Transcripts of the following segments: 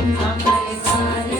Thank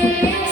Thank you.